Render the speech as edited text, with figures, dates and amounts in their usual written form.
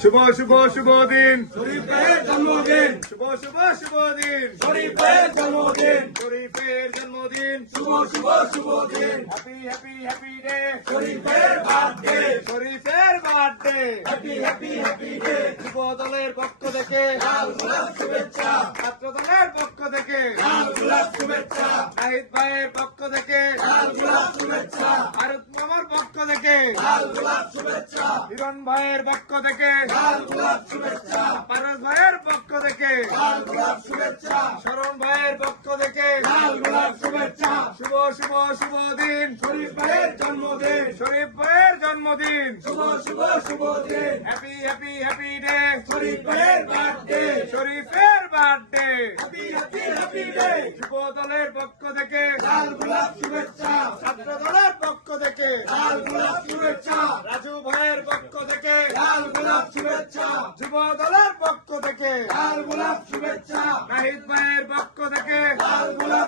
শুভ শুভ শুভ দিন শরীফের জন্মদিন, শুভ শুভ শুভ দিন শরীফের জন্মদিন, শরীফের জন্মদিন শুভ শুভ শুভ দিন, হ্যাপি হ্যাপি হ্যাপি ডে শরীফের বার্থডে, শরীফের birthday happy happy happy day, যুব দলের পক্ষ থেকে লাল গোলাপ শুভেচ্ছা, ছাত্র দলের পক্ষ থেকে লাল গোলাপ শুভেচ্ছা, নাহিদ ভাইয়ের পক্ষ থেকে লাল গোলাপ শুভেচ্ছা, ভারত মামার পক্ষ থেকে লাল গোলাপ শুভেচ্ছা, হিরণ ভাইয়ের পক্ষ থেকে লাল গোলাপ শুভেচ্ছা, পারস ভাইয়ের পক্ষ থেকে লাল গোলাপ শুভেচ্ছা, শরণ ভাইয়ের পক্ষ থেকে লাল গোলাপ শুভেচ্ছা, শুভ শুভ শুভ দিন শরীফ ভাইয়ের জন্মদিন, শরীফ ভাইয়ের জন্মদিন শুভ শুভ শুভ দিন, হ্যাপি হ্যাপি হ্যাপি ডে শরীফ ভাইয়ের বার্থডে, শরীফের birthday happy happy happy day, যুব দলের পক্ষ থেকে লাল গোলাপ শুভেচ্ছা, ছাত্র দলের পক্ষ থেকে লাল গোলাপ শুভেচ্ছা, রাজু ভাইয়ের পক্ষ থেকে লাল গোলাপ শুভেচ্ছা, যুব দলের পক্ষ থেকে লাল গোলাপ শুভেচ্ছা, নাহিদ ভাইয়ের পক্ষ থেকে লাল গোলাপ